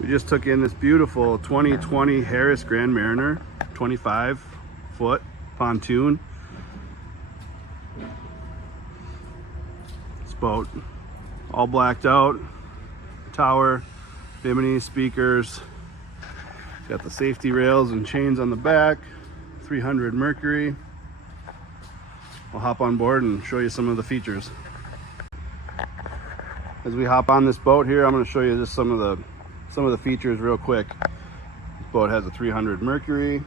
We just took in this beautiful 2020 Harris Grand Mariner 25-foot pontoon. This boat all blacked out, tower, bimini, speakers. It's got the safety rails and chains on the back, 300 Mercury. We'll hop on board and show you some of the features. As we hop on this boat here, I'm going to show you just some of the features real quick. This boat has a 300 Mercury,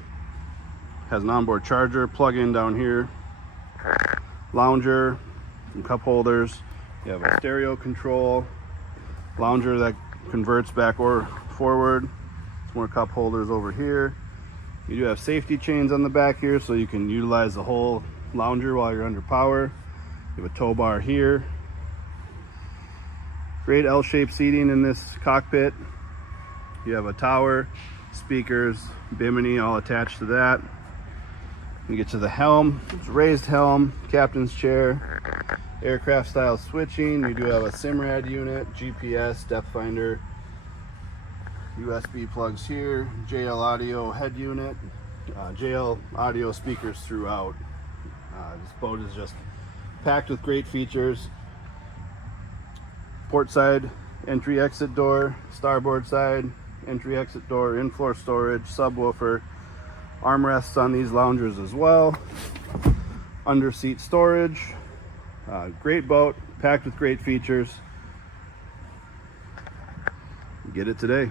has an onboard charger, plug-in down here, lounger, some cup holders. You have a stereo control, lounger that converts back or forward. Some more cup holders over here. You do have safety chains on the back here, so you can utilize the whole lounger while you're under power. You have a tow bar here. Great L-shaped seating in this cockpit. You have a tower, speakers, bimini all attached to that. You get to the helm. It's a raised helm, captain's chair, aircraft style switching. You do have a SIMRAD unit, GPS, depth finder, USB plugs here, JL audio head unit, JL audio speakers throughout. This boat is just packed with great features. Port side entry exit door, starboard side entry exit door, in-floor storage, subwoofer, armrests on these loungers as well, under seat storage. Great boat, packed with great features. Get it today.